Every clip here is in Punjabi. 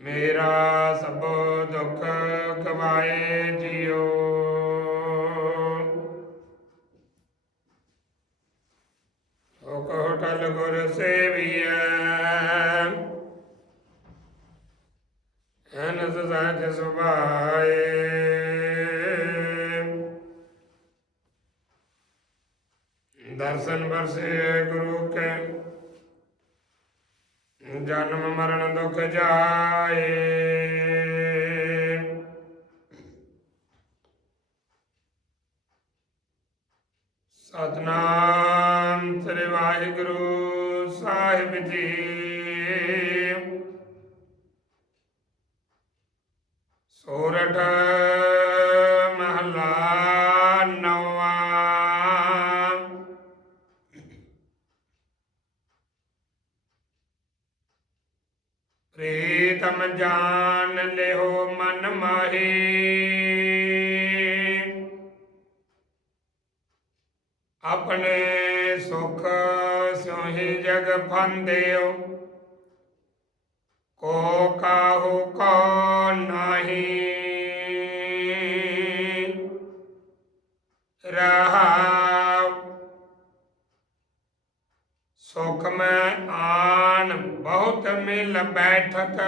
ਮੇਰਾ ਸਭ ਦੁੱਖ ਗਵਾਏ ਜੀਓ ਓ ਟਲ ਗੁਰ ਸੇਵੀਐ। ਅਨਸ ਸਾਚ ਸੁਭਾਏ। ਦਰਸ਼ਨ ਬਰਸੇ ਗੁਰੂ ਕੇ। ਜਨਮ ਮਰਨ ਦੁਖ ਜਾਏ। ਸਤਨਾਮ ਸ੍ਰੀ ਵਾਹਿਗੁਰੂ ਸਾਹਿਬ ਜੀ। ਸੋਰਠ ਮਹਲਾ प्रीतम जान ले हो मन माहे। अपने सुख सुही जग फंदेव को काहू, को नहीं। रहा ਸੁਖ ਮੈਂ ਆਨ, ਬਹੁਤ ਮਿਲ ਬੈਠਤ।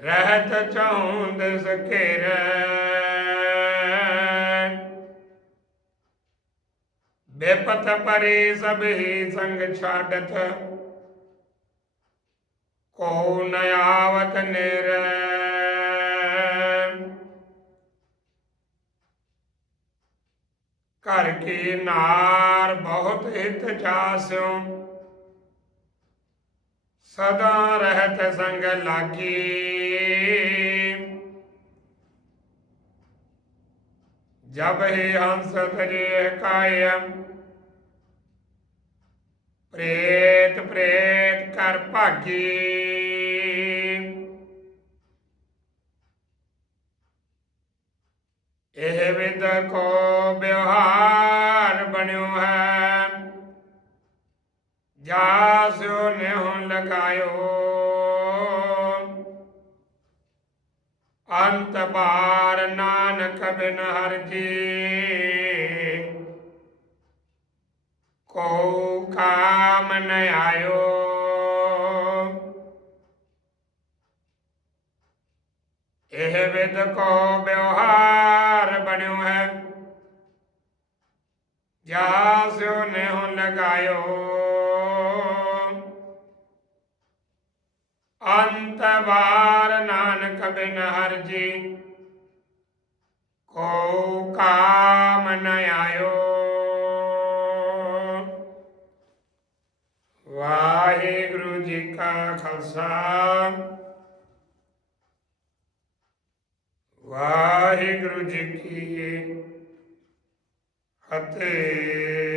ਰਹਿਤ ਚੌਂਦ ਸਖੇਰ। ਬੇਪਤ ਪਰੇ ਸਭ ਹੀ ਸੰਗ ਛਾਡਤ। ਕੋ ਨ ਆਵਤ ਨਿਰ। ਘਰ ਕੀ ਨਾਰ ਬਹੁਤ ਹਿਤ ਚਾਸਿਓ ਸਦਾ ਰਹਿਤ ਸੰਗ ਲਾਗੀ। ਜਬ ਹੀ ਹੰਸ ਤਜੇ ਕਾਇਮ, ਪ੍ਰੇਤ ਪ੍ਰੇਤ ਕਰ ਭਾਗੀ। ਇਹ ਵਿਦ ਕੋ ਵਿਵਹਾਰ ਬਣਿਓ ਹੈ। ਜਾਸਿਓ ਨਿਹੁ ਲਗਾਇਓ। ਅੰਤ ਬਾਰ ਨਾਨਕ ਬਿਨ ਹਰ ਜੀ ਕੋ ਕਾਮ ਨ ਆਇਓ। ਇਹ ਵਿਦ ਕੋ ਵਿਵਹਾਰ ਬਣਿਓ ਹੈ ਜਾਸਿਓ ਨਿਹੁ ਲਗਾਇਓ ਅੰਤ ਵਾਰ ਨਾਨਕ ਬਿਨ ਹਰ ਜੀ ਕੋ ਕਾਮ ਨ ਆਇਓ ਵਾਹਿਗੁਰੂ ਜੀ ਕਾ ਖਾਲਸਾ ਵਾਹਿਗੁਰੂ ਜੀ ਕੀ ਫਤਿਹ